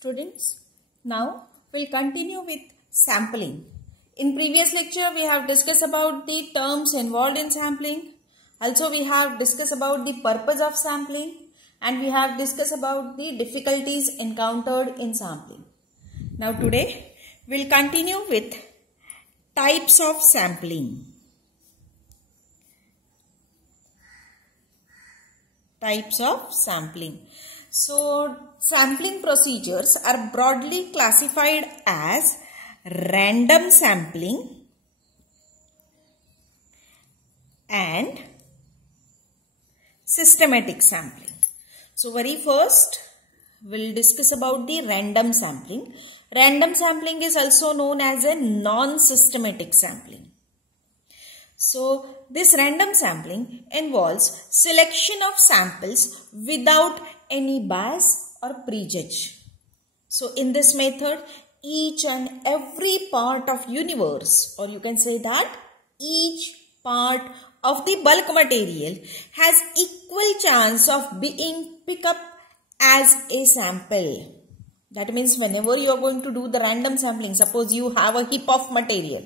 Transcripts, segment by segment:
Students, now we'll continue with sampling. In previous lecture, we have discussed about the terms involved in sampling. Also, we have discussed about the purpose of sampling and we have discussed about the difficulties encountered in sampling. Now, today we'll continue with types of sampling. Types of sampling. So, sampling procedures are broadly classified as random sampling and systematic sampling. So, very first, we'll discuss about the random sampling. Random sampling is also known as a non-systematic sampling. So, this random sampling involves selection of samples without any bias or prejudge. So, in this method, each and every part of universe, or you can say that each part of the bulk material has equal chance of being picked up as a sample. That means whenever you are going to do the random sampling, suppose you have a heap of material,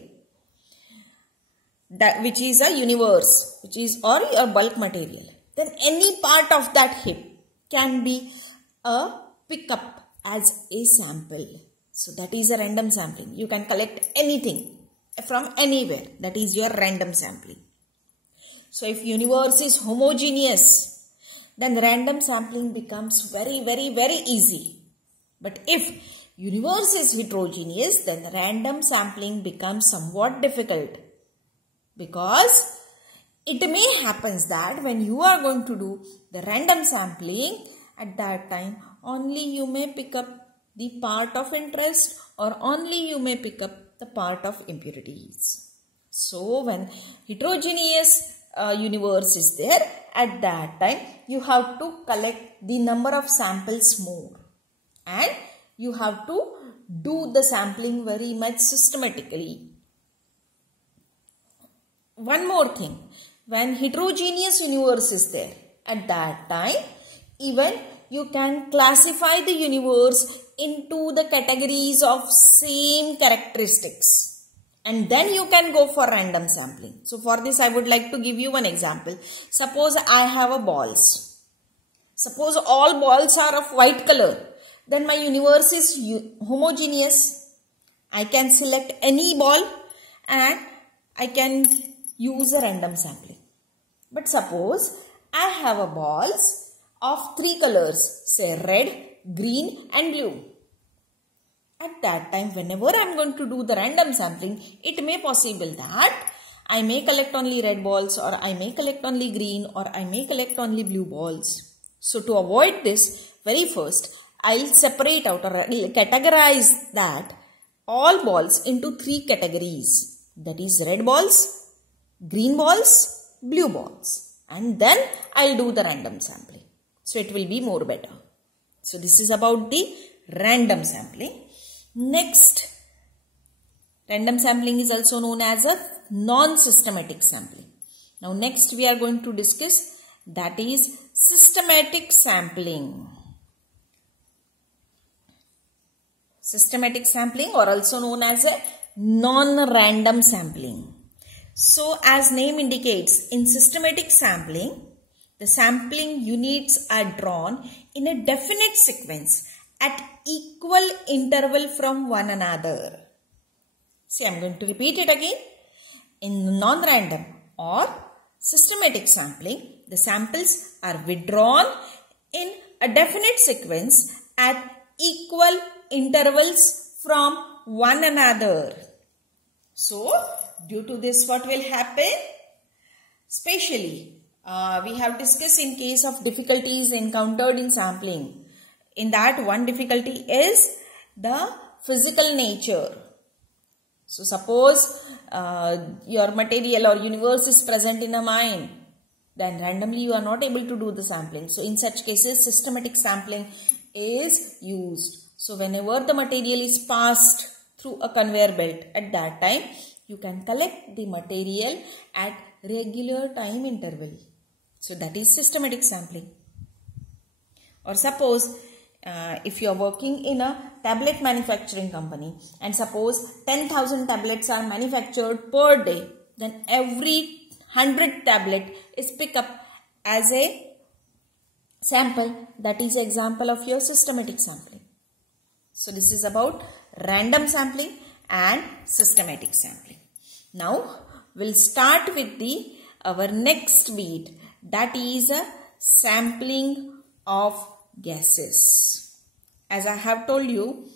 that which is a universe, which is or your bulk material, then any part of that heap can be a pick up as a sample. So that is a random sampling. You can collect anything from anywhere. That is your random sampling. So if universe is homogeneous, then random sampling becomes very easy. But if universe is heterogeneous, then random sampling becomes somewhat difficult. Because it may happen that when you are going to do the random sampling, at that time only you may pick up the part of interest or only you may pick up the part of impurities. So when heterogeneous universe is there, at that time you have to collect the number of samples more and you have to do the sampling very much systematically. One more thing, when heterogeneous universe is there, at that time, even you can classify the universe into the categories of same characteristics. And then you can go for random sampling. So for this, I would like to give you one example. Suppose I have a balls. Suppose all balls are of white color. Then my universe is homogeneous. I can select any ball and I can use a random sampling. But suppose I have a balls of three colors, say red, green and blue. At that time, whenever I am going to do the random sampling, it may possible that I may collect only red balls or I may collect only green or I may collect only blue balls. So to avoid this, very first, I'll separate out or categorize that all balls into three categories. That is red balls, green balls, blue balls, and then I'll do the random sampling. So it will be more better. So this is about the random sampling. Next, random sampling is also known as a non-systematic sampling. Now next we are going to discuss, that is systematic sampling. Systematic sampling or also known as a non-random sampling. So, as name indicates, in systematic sampling, the sampling units are drawn in a definite sequence at equal interval from one another. See, I am going to repeat it again. In non-random or systematic sampling, the samples are withdrawn in a definite sequence at equal intervals from one another. So, due to this, what will happen? Especially, we have discussed in case of difficulties encountered in sampling. In that, one difficulty is the physical nature. So, suppose your material or universe is present in a mine, then randomly you are not able to do the sampling. So, in such cases, systematic sampling is used. So, whenever the material is passed through a conveyor belt, at that time, you can collect the material at regular time interval. So that is systematic sampling. Or suppose if you are working in a tablet manufacturing company and suppose 10,000 tablets are manufactured per day, then every 100 tablet is picked up as a sample. That is an example of your systematic sampling. So this is about random sampling and systematic sampling. Now we'll start with our next beat, that is a sampling of gases. As I have told you,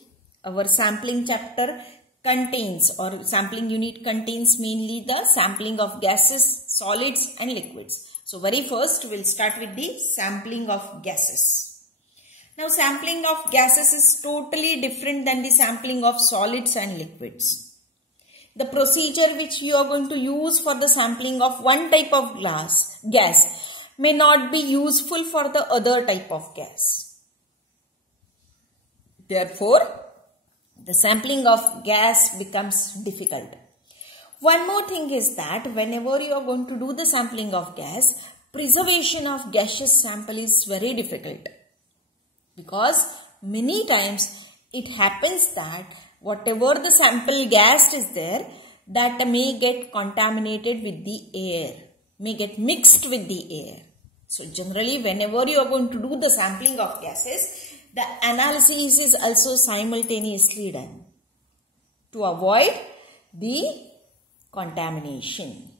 our sampling chapter contains, or sampling unit contains mainly the sampling of gases, solids and liquids. So very first we'll start with the sampling of gases. Now sampling of gases is totally different than the sampling of solids and liquids. The procedure which you are going to use for the sampling of one type of gas may not be useful for the other type of gas. Therefore, the sampling of gas becomes difficult. One more thing is that whenever you are going to do the sampling of gas, preservation of gaseous sample is very difficult. Because many times it happens that whatever the sample gas is there, that may get contaminated with the air, may get mixed with the air. So generally whenever you are going to do the sampling of gases, the analysis is also simultaneously done to avoid the contamination.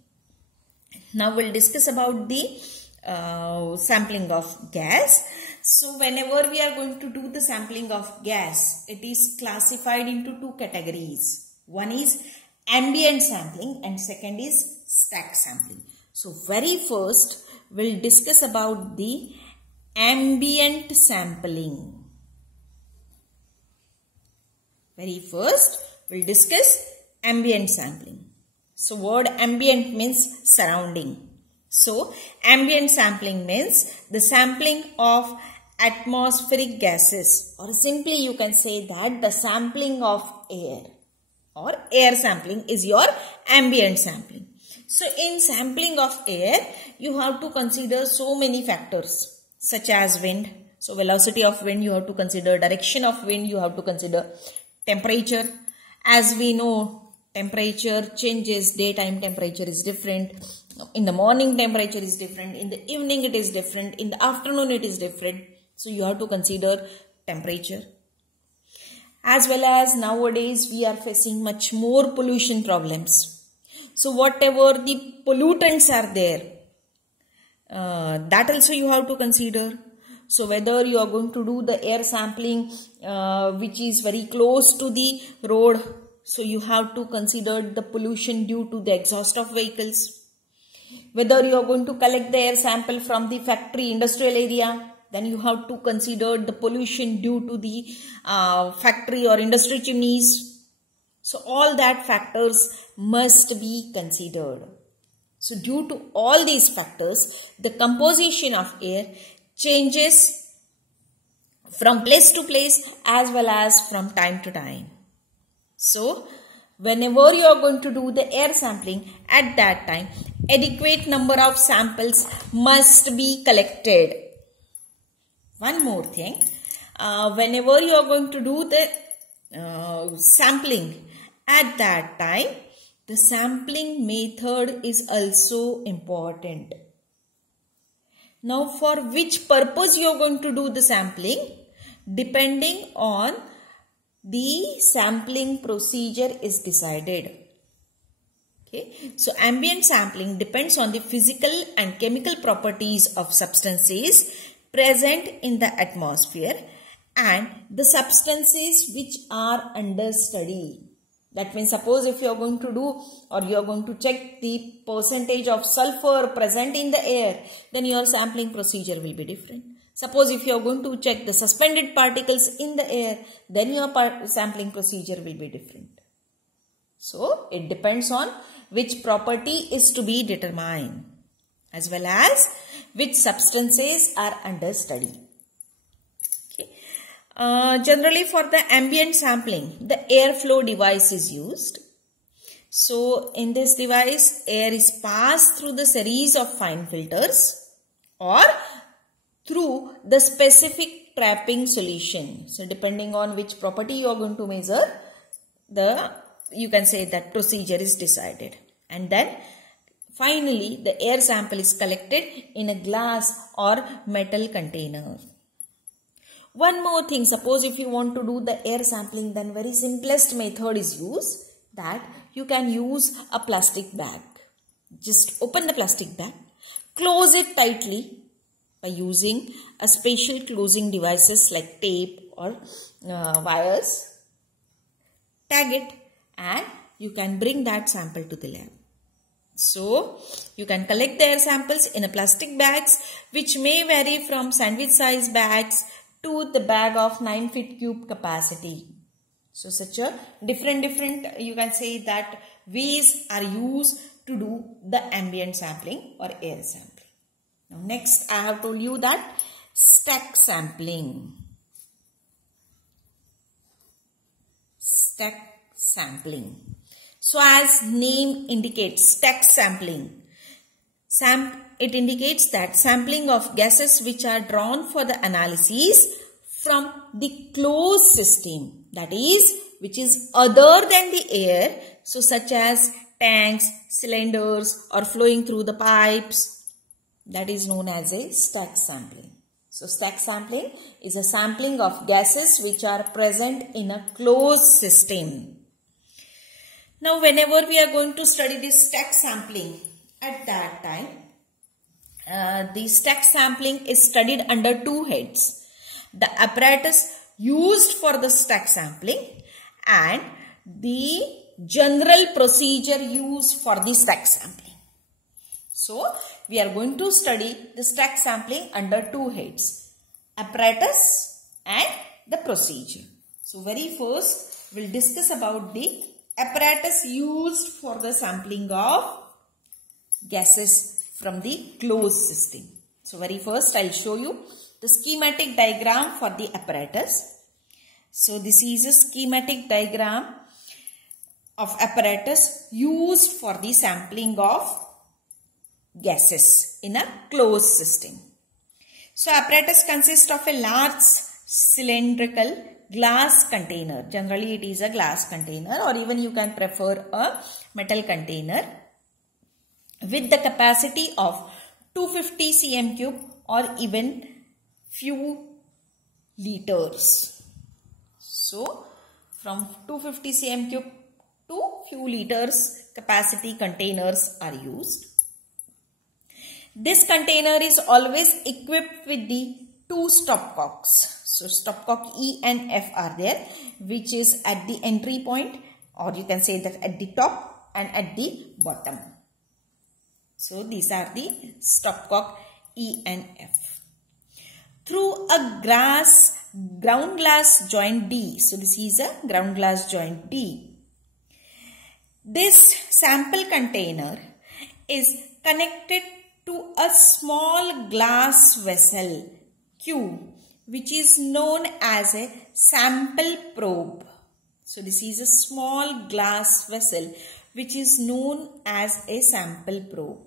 Now we'll discuss about the sampling of gas. So whenever we are going to do the sampling of gas, it is classified into two categories. One is ambient sampling and second is stack sampling. So very first we'll discuss about the ambient sampling. Very first we'll discuss ambient sampling. So word ambient means surrounding. So ambient sampling means the sampling of atmospheric gases, or simply you can say that the sampling of air, or air sampling is your ambient sampling. So in sampling of air, you have to consider so many factors such as wind. So velocity of wind you have to consider, direction of wind you have to consider, temperature. As we know, temperature changes, daytime temperature is different, in the morning temperature is different, in the evening it is different, in the afternoon it is different. So you have to consider temperature. As well as nowadays we are facing much more pollution problems. So whatever the pollutants are there, that also you have to consider. So whether you are going to do the air sampling which is very close to the road, so you have to consider the pollution due to the exhaust of vehicles. Whether you are going to collect the air sample from the factory, industrial area, then you have to consider the pollution due to the factory or industry chimneys. So all that factors must be considered. So due to all these factors, the composition of air changes from place to place as well as from time to time. So whenever you are going to do the air sampling, at that time adequate number of samples must be collected. One more thing, whenever you are going to do the sampling, at that time the sampling method is also important. Now for which purpose you are going to do the sampling, depending on the sampling procedure is decided. Okay. So ambient sampling depends on the physical and chemical properties of substances present in the atmosphere and the substances which are under study. That means suppose if you are going to do or you are going to check the percentage of sulfur present in the air, then your sampling procedure will be different. Suppose if you are going to check the suspended particles in the air, then your sampling procedure will be different. So it depends on which property is to be determined as well as which substances are under study. Okay. Generally for the ambient sampling, the airflow device is used. So in this device, air is passed through the series of fine filters or through the specific trapping solution. So depending on which property you are going to measure, you can say that procedure is decided. And then finally the air sample is collected in a glass or metal container. One more thing, suppose if you want to do the air sampling, then very simplest method is used, that you can use a plastic bag. Just open the plastic bag, close it tightly by using a special closing devices like tape or wires. Tag it and you can bring that sample to the lab. So you can collect the air samples in a plastic bags, which may vary from sandwich size bags to the bag of 9 feet cube capacity. So such a different you can say that ways are used to do the ambient sampling or air sampling. Now next I have told you that stack sampling. Stack sampling. So as name indicates, stack sampling. It indicates that sampling of gases which are drawn for the analysis from the closed system, that is, which is other than the air, so such as tanks, cylinders or flowing through the pipes, that is known as a stack sampling. So stack sampling is a sampling of gases which are present in a closed system. Now whenever we are going to study this stack sampling, at that time the stack sampling is studied under two heads: the apparatus used for the stack sampling and the general procedure used for the stack sampling. So we are going to study the stack sampling under two heads: apparatus and the procedure. So very first we will discuss about the apparatus used for the sampling of gases from the closed system. So very first I will show you the schematic diagram for the apparatus. So this is a schematic diagram of apparatus used for the sampling of gases in a closed system. So apparatus consists of a large cylindrical glass container. Generally it is a glass container, or even you can prefer a metal container, with the capacity of 250 cm cube or even few liters. So from 250 cm cube to few liters capacity containers are used. This container is always equipped with the two stopcocks. So stopcock E and F are there, which is at the entry point, or you can say that at the top and at the bottom. So these are the stopcock E and F. Through a ground glass joint D. So this is a ground glass joint D. This sample container is connected to a small glass vessel Q, which is known as a sample probe. So this is a small glass vessel which is known as a sample probe.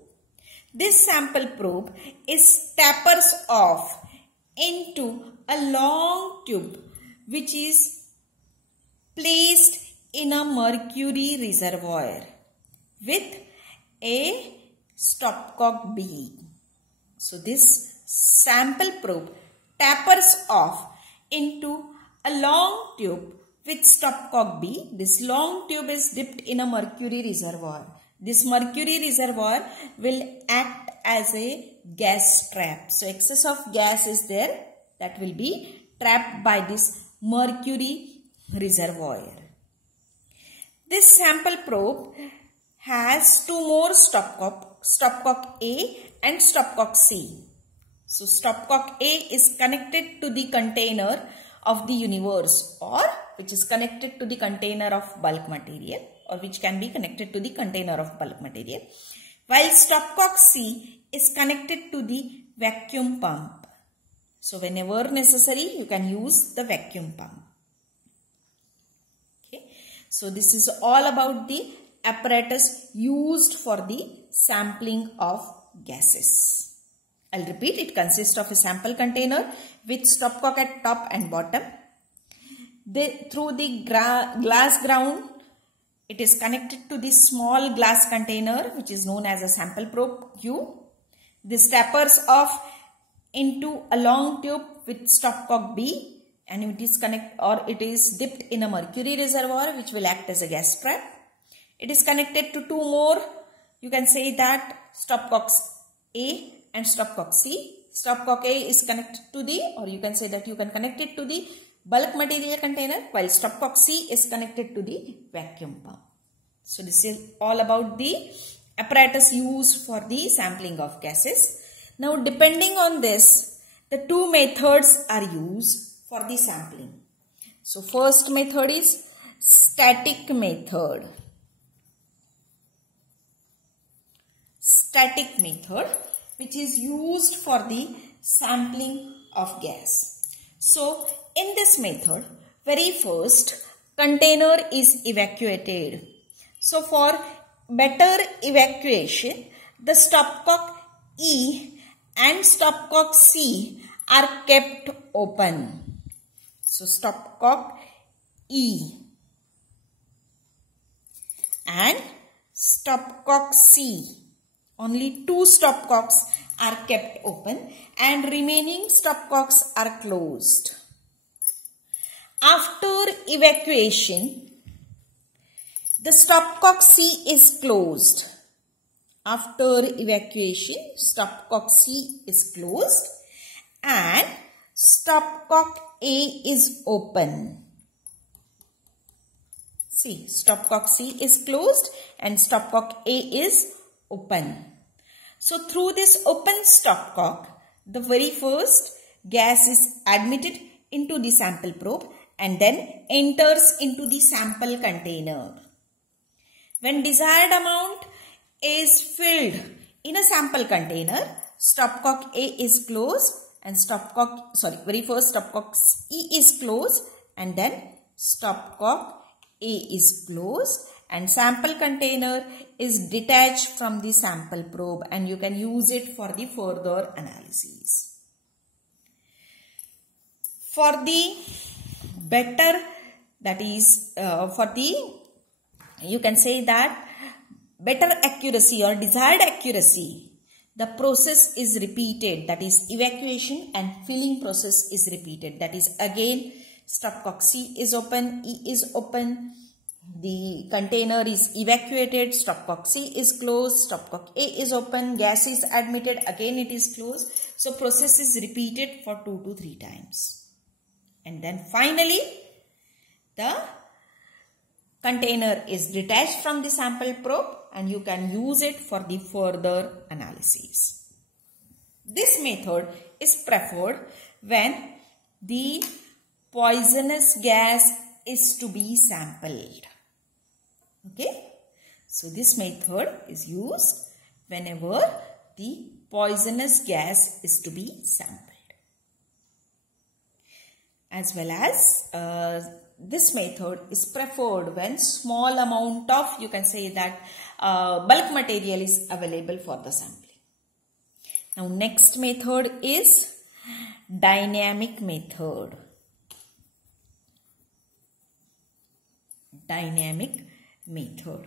This sample probe is tapers off into a long tube which is placed in a mercury reservoir with a stopcock B. So this sample probe tapers off into a long tube with stopcock B. This long tube is dipped in a mercury reservoir. This mercury reservoir will act as a gas trap. So excess of gas is there that will be trapped by this mercury reservoir. This sample probe has two more stopcock A and stopcock C. So stopcock A is connected to the container of the universe, or which is connected to the container of bulk material, or which can be connected to the container of bulk material, while stopcock C is connected to the vacuum pump. So whenever necessary you can use the vacuum pump. Okay. So this is all about the apparatus used for the sampling of gases. I'll repeat, it consists of a sample container with stopcock at top and bottom. Through the glass ground, it is connected to this small glass container which is known as a sample probe Q. This tapers off into a long tube with stopcock B, and it is dipped in a mercury reservoir which will act as a gas trap. It is connected to two more, you can say that, stopcocks A and stopcock C. Stopcock A is connected to the, or you can say that you can connect it to the bulk material container, while stopcock C is connected to the vacuum pump. So this is all about the apparatus used for the sampling of gases. Now depending on this, the two methods are used for the sampling. So first method is static method. Static method, which is used for the sampling of gas. So in this method, very first container is evacuated. So for better evacuation, the stopcock E and stopcock C are kept open. So stopcock E and stopcock C, only two stopcocks are kept open and remaining stopcocks are closed. After evacuation, the stopcock C is closed. After evacuation, stopcock C is closed and stopcock A is open. See, stopcock C is closed and stopcock A is open. So through this open stopcock, the very first gas is admitted into the sample probe and then enters into the sample container. When desired amount is filled in a sample container, stopcock A is closed and very first stopcock E is closed and then stopcock A is closed, and sample container is detached from the sample probe and you can use it for the further analysis. For the better, that is you can say that better accuracy or desired accuracy, the process is repeated, that is evacuation and filling process is repeated. That is again stopcock C is open, E is open, the container is evacuated, stopcock C is closed, stopcock A is open, gas is admitted, again it is closed. So process is repeated for 2 to 3 times. And then finally the container is detached from the sample probe and you can use it for the further analysis. This method is preferred when the poisonous gas is to be sampled. Okay, so this method is used whenever the poisonous gas is to be sampled. As well as this method is preferred when small amount of, you can say that, bulk material is available for the sampling. Now next method is dynamic method. Dynamic method.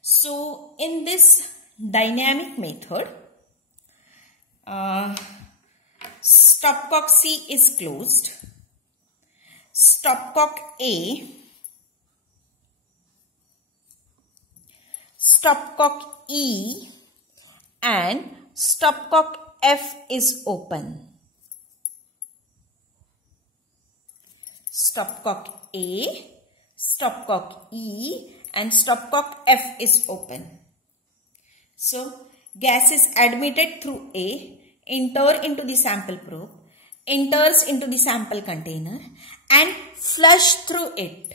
So in this dynamic method, stopcock C is closed, stopcock A, stopcock E and stopcock F is open. Stopcock A, stopcock E and stopcock F is open. So gas is admitted through A, enter into the sample probe, enters into the sample container and flush through it.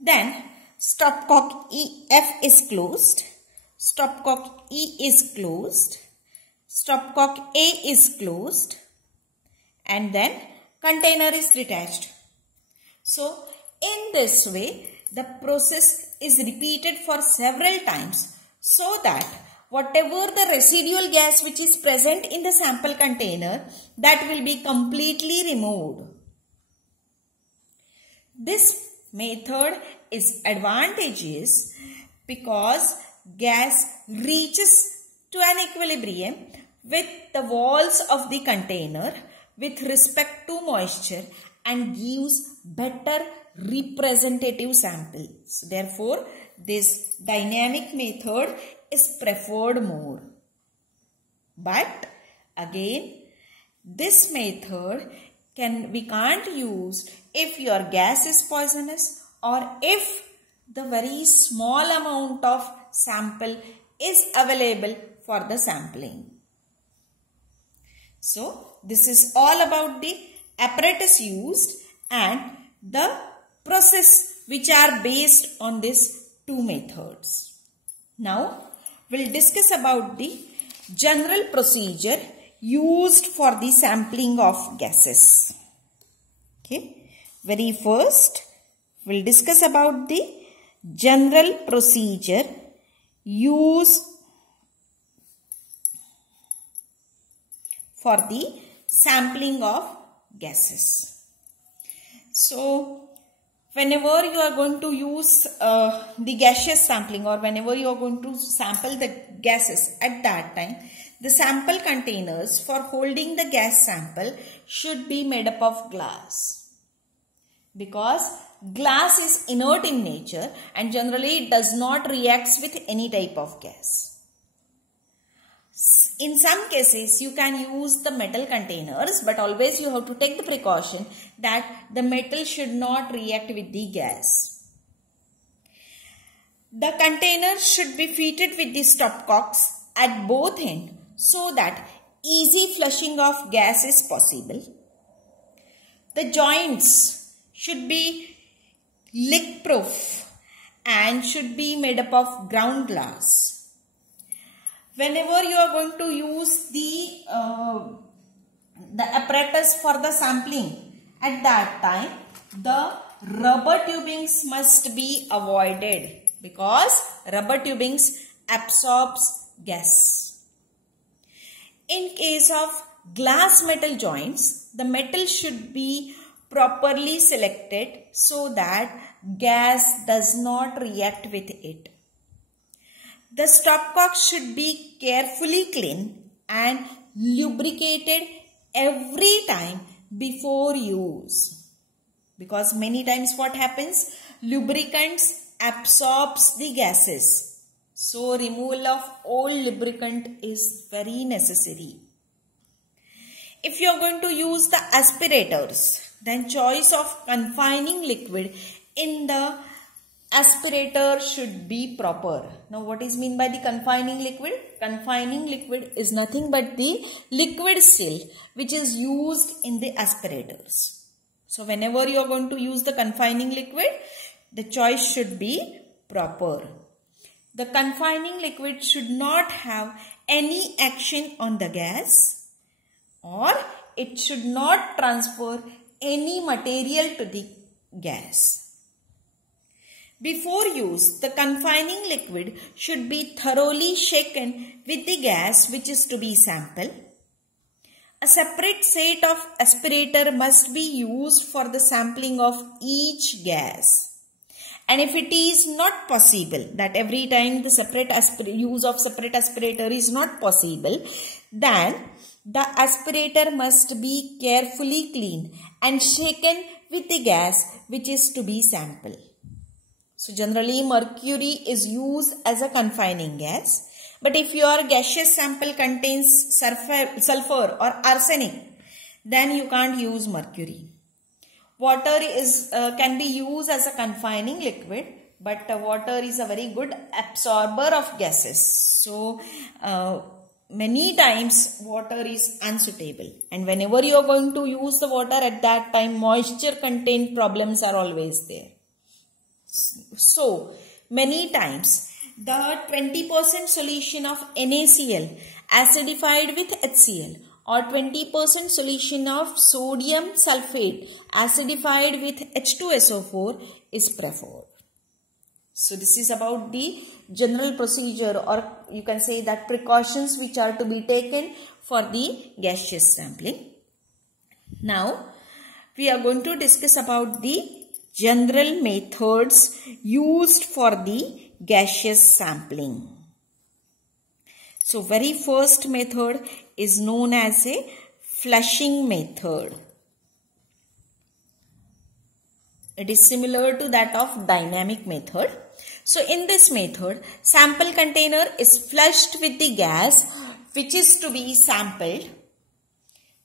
Then stopcock F is closed, stopcock E is closed, stopcock A is closed and then container is detached. So in this way the process is repeated for several times so that whatever the residual gas which is present in the sample container, that will be completely removed. This method is advantageous because gas reaches to an equilibrium with the walls of the container with respect to moisture and gives better representative samples. Therefore, this dynamic method is preferred more. But again, this method we can't use if your gas is poisonous or if the very small amount of sample is available for the sampling. So, this is all about the apparatus used and the process which are based on these two methods. Now, we'll discuss about the general procedure used for the sampling of gases. Okay. Very first, we'll discuss about the general procedure used for the sampling of gases. So, whenever you are going to use the gaseous sampling or whenever you are going to sample the gases, at that time, the sample containers for holding the gas sample should be made up of glass. Because glass is inert in nature and generally it does not react with any type of gas. In some cases, you can use the metal containers, but always you have to take the precaution that the metal should not react with the gas. The container should be fitted with the stopcocks at both ends so that easy flushing of gas is possible. The joints should be leak-proof and should be made up of ground glass. Whenever you are going to use the apparatus for the sampling, at that time, the rubber tubings must be avoided because rubber tubings absorbs gas. In case of glass metal joints, the metal should be properly selected so that gas does not react with it. The stopcock should be carefully cleaned and lubricated every time before use. Because many times what happens? Lubricants absorbs the gases. So removal of old lubricant is very necessary. If you are going to use the aspirators, then choice of confining liquid in the aspirator should be proper. Now what is meant by the confining liquid? Confining liquid is nothing but the liquid seal which is used in the aspirators. So whenever you are going to use the confining liquid, the choice should be proper. The confining liquid should not have any action on the gas or it should not transfer any material to the gas. Before use, the confining liquid should be thoroughly shaken with the gas which is to be sampled. A separate set of aspirator must be used for the sampling of each gas. And if it is not possible, that every time the use of separate aspirator is not possible, then the aspirator must be carefully cleaned and shaken with the gas which is to be sampled. So generally mercury is used as a confining gas. But if your gaseous sample contains sulfur or arsenic, then you can't use mercury. Water can be used as a confining liquid, but water is a very good absorber of gases. So many times water is unsuitable. And whenever you are going to use the water, at that time moisture content problems are always there. So, many times the 20% solution of NaCl acidified with HCl or 20% solution of sodium sulfate acidified with H2SO4 is preferred. So this is about the general procedure, or you can say that precautions which are to be taken for the gaseous sampling. Now we are going to discuss about the general methods used for the gaseous sampling. So very first method is known as a flushing method. It is similar to that of dynamic method. So in this method, sample container is flushed with the gas which is to be sampled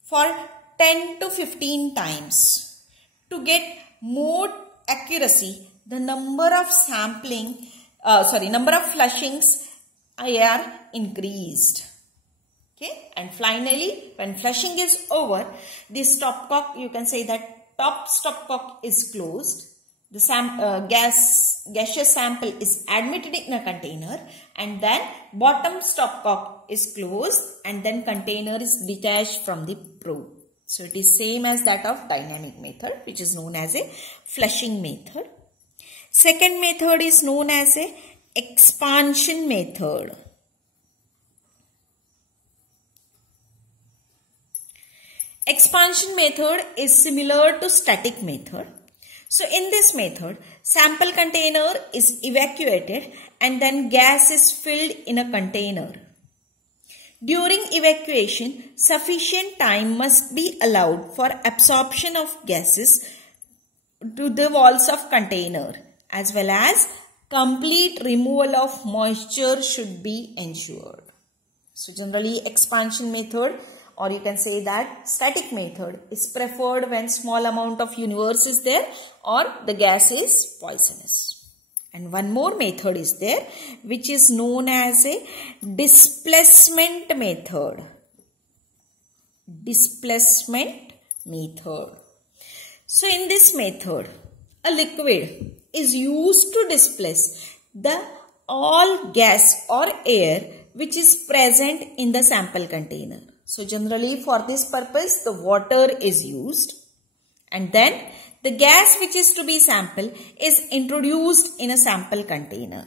for 10 to 15 times. To get more accuracy, the number of flushings are increased. Okay, and finally, when flushing is over, the stopcock, you can say that top stopcock is closed. The gaseous sample is admitted in a container, and then bottom stopcock is closed, and then container is detached from the probe. So it is same as that of dynamic method, which is known as a flushing method. Second method is known as a expansion method. Expansion method is similar to static method. So in this method, sample container is evacuated and then gas is filled in a container. During evacuation, sufficient time must be allowed for absorption of gases to the walls of container, as well as complete removal of moisture should be ensured. So generally expansion method, or you can say that static method, is preferred when small amount of universe is there or the gas is poisonous. And one more method is there, which is known as a displacement method. Displacement method. So in this method, a liquid is used to displace the all gas or air which is present in the sample container. So generally for this purpose, the water is used, and then the gas which is to be sampled is introduced in a sample container.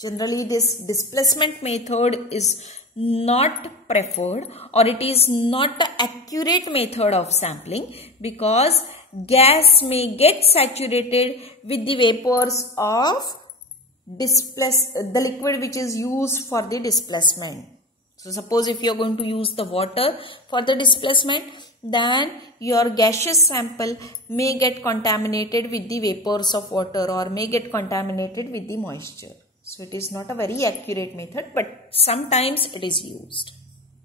Generally this displacement method is not preferred, or it is not the accurate method of sampling, because gas may get saturated with the vapors of the liquid which is used for the displacement. So suppose if you are going to use the water for the displacement, then your gaseous sample may get contaminated with the vapors of water or may get contaminated with the moisture. So it is not a very accurate method, but sometimes it is used.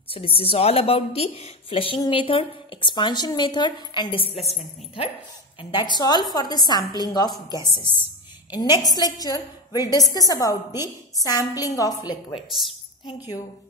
So this is all about the flushing method, expansion method and displacement method. And that's all for the sampling of gases. In next lecture, we'll discuss about the sampling of liquids. Thank you.